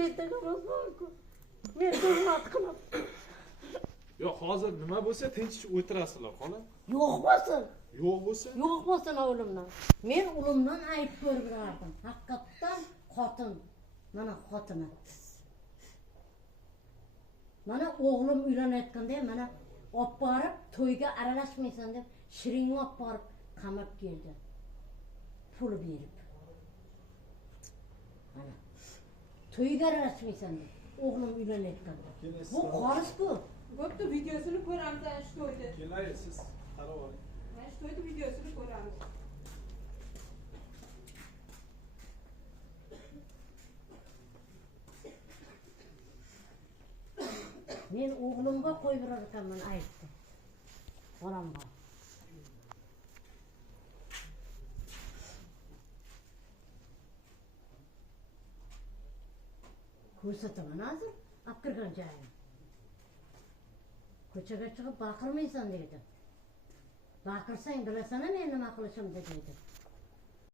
tentigimiz borku. Men hurmat qilib. Yo'q, hozir nima bo'lsa tinch o'tirasizlar, xola. Yo'q bo'lsin. Yo'q bo'lsa? Yo'q bo'lsin o'g'limdan. Men o'g'limdan ayb ko'rib haqiqatdan xotin. Mana xotini. Mana o'g'lim uylanayotganda mana olib borib to'yga aralashmaysan deb shirinni olib borib qamab keldi. Pul berib. Mana to'yga aralashmaysan deb o'g'lim uylanayotganda. Bu xolis-ku. Bo'pti, videosini ko'ramiz ana shu to'yda. Kelay, siz qarab oling. Mana shu to'yda videosini ko'ramiz. Men o'g'limga qo'yib berar ekanman aytdi. Bolamga. Ko'rsataman hozir, olib kirgan joyim. Ko'chaga chiqib baqirmaysan dedi. Baqirsang bilasan men nima qilishimni dedi.